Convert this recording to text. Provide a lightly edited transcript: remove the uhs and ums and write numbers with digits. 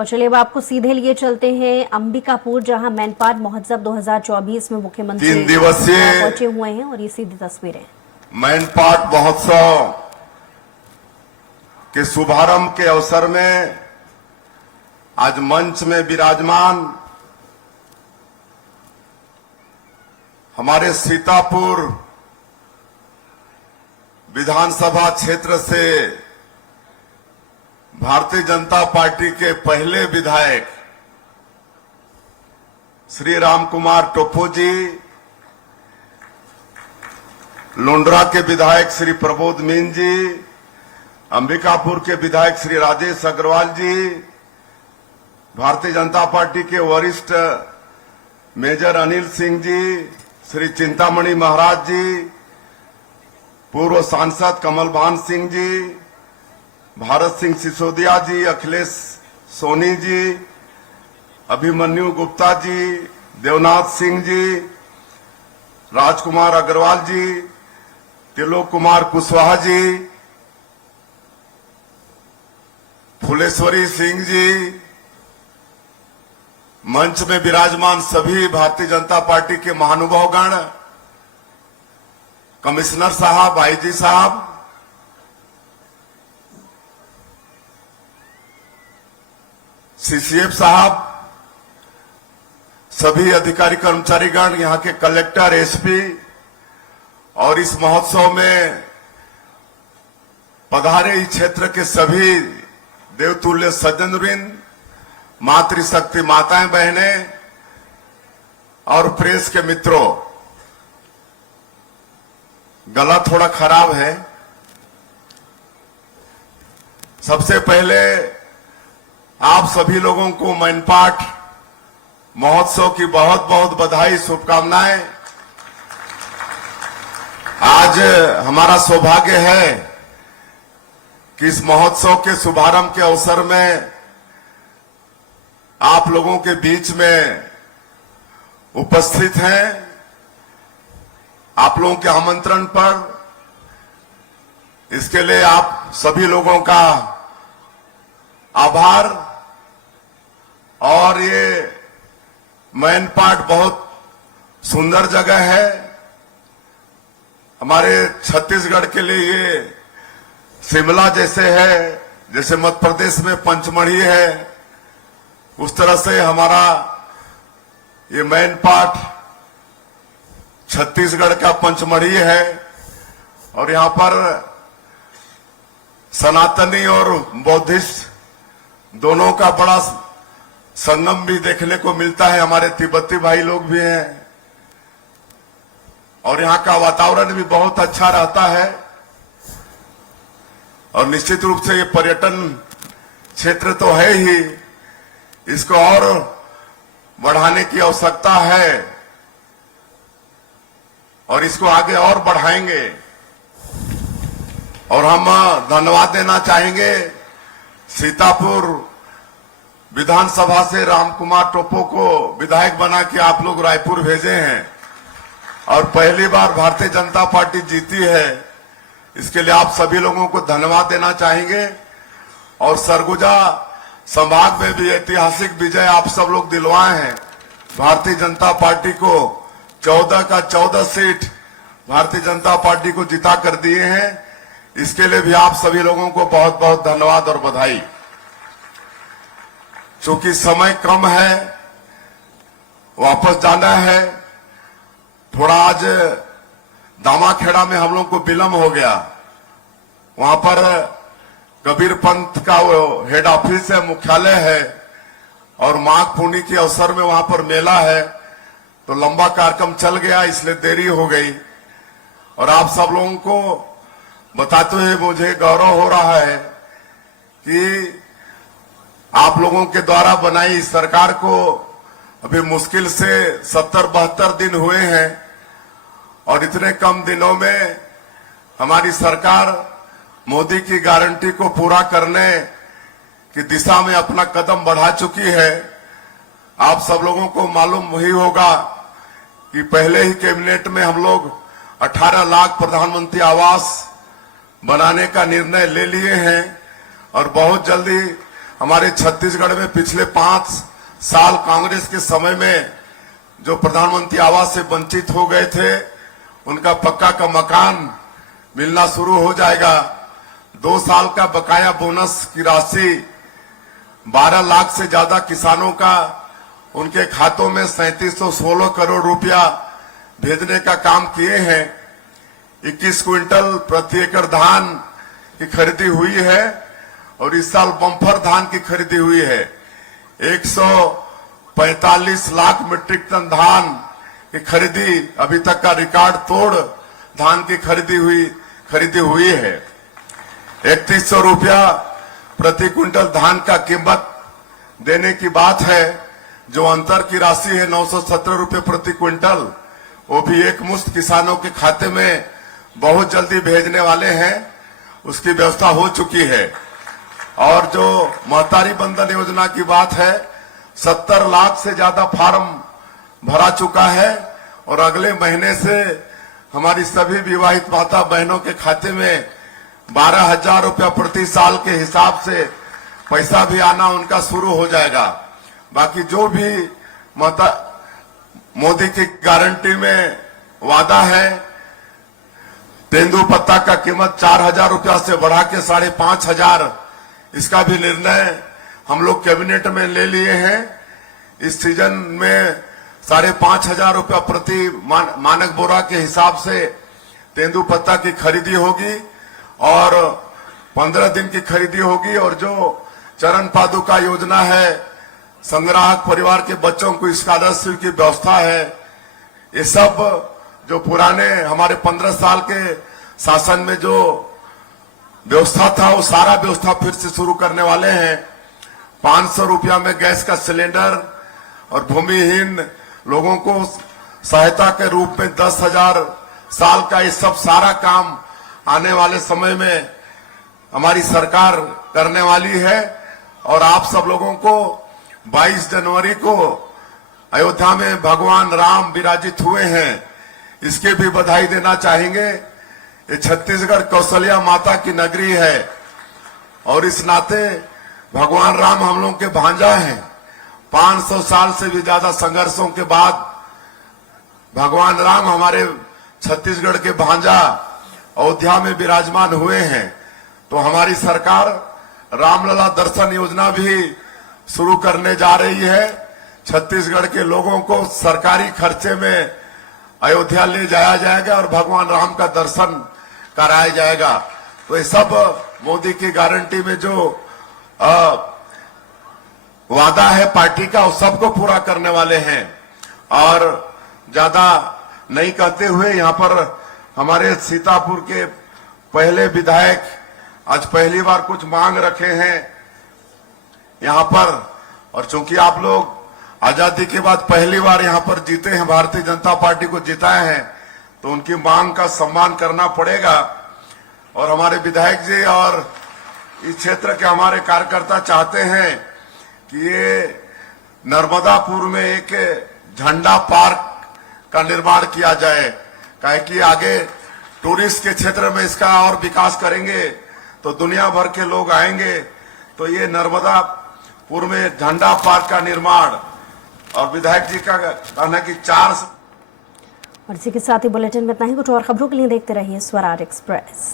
और चलिए अब आपको सीधे लिए चलते हैं अंबिकापुर, जहां मैनपाट महोत्सव 2024 में मुख्यमंत्री 3 दिवसीय पहुंचे हुए हैं और ये सीधी तस्वीरें। मैनपाट महोत्सव के शुभारंभ के अवसर में आज मंच में विराजमान हमारे सीतापुर विधानसभा क्षेत्र से भारतीय जनता पार्टी के पहले विधायक श्री राम कुमार टोप्पो जी, लोंडरा के विधायक श्री प्रबोध मीन जी, अंबिकापुर के विधायक श्री राजेश अग्रवाल जी, भारतीय जनता पार्टी के वरिष्ठ मेजर अनिल सिंह जी, श्री चिंतामणि महाराज जी, पूर्व सांसद कमलभान सिंह जी, भारत सिंह सिसोदिया जी, अखिलेश सोनी जी, अभिमन्यु गुप्ता जी, देवनाथ सिंह जी, राजकुमार अग्रवाल जी, त्रिलोक कुमार कुशवाहा जी, फुलेश्वरी सिंह जी, मंच में विराजमान सभी भारतीय जनता पार्टी के महानुभावगण, कमिश्नर साहब, आईजी साहब, सीसीएफ साहब, सभी अधिकारी कर्मचारीगण, यहां के कलेक्टर, एसपी और इस महोत्सव में पधारे इस क्षेत्र के सभी देवतुल्य सज्जनवृंद, मातृशक्ति माताएं, बहनें और प्रेस के मित्रों। गला थोड़ा खराब है। सबसे पहले आप सभी लोगों को मैनपाट महोत्सव की बहुत बहुत बधाई, शुभकामनाएं। आज हमारा सौभाग्य है कि इस महोत्सव के शुभारंभ के अवसर में आप लोगों के बीच में उपस्थित हैं। आप लोगों के आमंत्रण पर, इसके लिए आप सभी लोगों का आभार। और ये मैनपाट बहुत सुंदर जगह है। हमारे छत्तीसगढ़ के लिए ये शिमला जैसे है, जैसे मध्य प्रदेश में पंचमढ़ी है, उस तरह से हमारा ये मैनपाट छत्तीसगढ़ का पंचमढ़ी है। और यहां पर सनातनी और बौद्धिस्ट दोनों का बड़ा संगम भी देखने को मिलता है। हमारे तिब्बती भाई लोग भी हैं और यहां का वातावरण भी बहुत अच्छा रहता है। और निश्चित रूप से ये पर्यटन क्षेत्र तो है ही, इसको और बढ़ाने की आवश्यकता है और इसको आगे और बढ़ाएंगे। और हम धन्यवाद देना चाहेंगे सीतापुर विधानसभा से राम कुमार टोप्पो को विधायक बना के आप लोग रायपुर भेजे हैं और पहली बार भारतीय जनता पार्टी जीती है। इसके लिए आप सभी लोगों को धन्यवाद देना चाहेंगे। और सरगुजा संभाग में भी ऐतिहासिक विजय आप सब लोग दिलवाए हैं। भारतीय जनता पार्टी को 14 का 14 सीट भारतीय जनता पार्टी को जिता कर दिए हैं। इसके लिए भी आप सभी लोगों को बहुत बहुत धन्यवाद और बधाई। चूंकि समय कम है, वापस जाना है, थोड़ा आज दामाखेड़ा में हम लोग को विलम्ब हो गया। वहां पर कबीर पंथ का वो हेड ऑफिस है, मुख्यालय है और माघ पूर्णिमा के अवसर में वहां पर मेला है, तो लंबा कार्यक्रम चल गया, इसलिए देरी हो गई। और आप सब लोगों को बताते हुए मुझे गौरव हो रहा है कि आप लोगों के द्वारा बनाई इस सरकार को अभी मुश्किल से 70-72 दिन हुए हैं और इतने कम दिनों में हमारी सरकार मोदी की गारंटी को पूरा करने की दिशा में अपना कदम बढ़ा चुकी है। आप सब लोगों को मालूम ही होगा कि पहले ही कैबिनेट में हम लोग 18 लाख प्रधानमंत्री आवास बनाने का निर्णय ले लिए हैं और बहुत जल्दी हमारे छत्तीसगढ़ में पिछले 5 साल कांग्रेस के समय में जो प्रधानमंत्री आवास से वंचित हो गए थे, उनका पक्का का मकान मिलना शुरू हो जाएगा। 2 साल का बकाया बोनस की राशि 12 लाख से ज्यादा किसानों का उनके खातों में 3716 करोड़ रुपया भेजने का काम किए हैं। 21 क्विंटल प्रति एकड़ धान की खरीदी हुई है और इस साल बम्पर धान की खरीदी हुई है। 145 लाख मीट्रिक टन धान की खरीदी अभी तक का रिकॉर्ड तोड़ धान की खरीदी हुई है। 3100 रुपया प्रति क्विंटल धान का कीमत देने की बात है। जो अंतर की राशि है 917 रुपये प्रति क्विंटल, वो भी एक मुश्त किसानों के खाते में बहुत जल्दी भेजने वाले हैं। उसकी व्यवस्था हो चुकी है। और जो महतारी बंधन योजना की बात है, 70 लाख से ज्यादा फार्म भरा चुका है और अगले महीने से हमारी सभी विवाहित माता बहनों के खाते में 12,000 रुपया प्रति साल के हिसाब से पैसा भी आना उनका शुरू हो जाएगा। बाकी जो भी मोदी की गारंटी में वादा है, तेंदुपत्ता का कीमत 4,000 रुपया से बढ़ा के 5,500, इसका भी निर्णय हम लोग कैबिनेट में ले लिए हैं। इस सीजन में 5,500 रुपया प्रति मानक बोरा के हिसाब से तेंदुपत्ता की खरीदी होगी और 15 दिन की खरीदी होगी। और जो चरण पादुका योजना है, संग्राहक परिवार के बच्चों को स्कॉलरशिप की व्यवस्था है, ये सब जो पुराने हमारे 15 साल के शासन में जो व्यवस्था था, वो सारा व्यवस्था फिर से शुरू करने वाले हैं। 500 रुपया में गैस का सिलेंडर और भूमिहीन लोगों को सहायता के रूप में 10,000 साल का, ये सब सारा काम आने वाले समय में हमारी सरकार करने वाली है। और आप सब लोगों को 22 जनवरी को अयोध्या में भगवान राम विराजित हुए हैं, इसके भी बधाई देना चाहेंगे। ये छत्तीसगढ़ कौशल्या माता की नगरी है और इस नाते भगवान राम हम लोग के भांजा हैं। 500 साल से भी ज्यादा संघर्षों के बाद भगवान राम हमारे छत्तीसगढ़ के भांजा अयोध्या में विराजमान हुए हैं। तो हमारी सरकार रामलला दर्शन योजना भी शुरू करने जा रही है। छत्तीसगढ़ के लोगों को सरकारी खर्चे में अयोध्या ले जाया जाएगा और भगवान राम का दर्शन कराया जाएगा। तो ये सब मोदी की गारंटी में जो वादा है पार्टी का, वो सबको पूरा करने वाले हैं। और ज्यादा नहीं कहते हुए, यहाँ पर हमारे सीतापुर के पहले विधायक आज पहली बार कुछ मांग रखे हैं यहाँ पर। और चूंकि आप लोग आजादी के बाद पहली बार यहाँ पर जीते हैं, भारतीय जनता पार्टी को जिताए हैं, तो उनकी मांग का सम्मान करना पड़ेगा। और हमारे विधायक जी और इस क्षेत्र के हमारे कार्यकर्ता चाहते हैं कि ये नर्मदापुर में एक झंडा पार्क का निर्माण किया जाए, काहे कि आगे टूरिस्ट के क्षेत्र में इसका और विकास करेंगे तो दुनिया भर के लोग आएंगे। तो ये नर्मदापुर में झंडा पार्क का निर्माण, और विधायक जी का कहना कि 4। और इसी के साथ ही बुलेटिन में इतना ही। कुछ और खबरों के लिए देखते रहिए स्वराज एक्सप्रेस।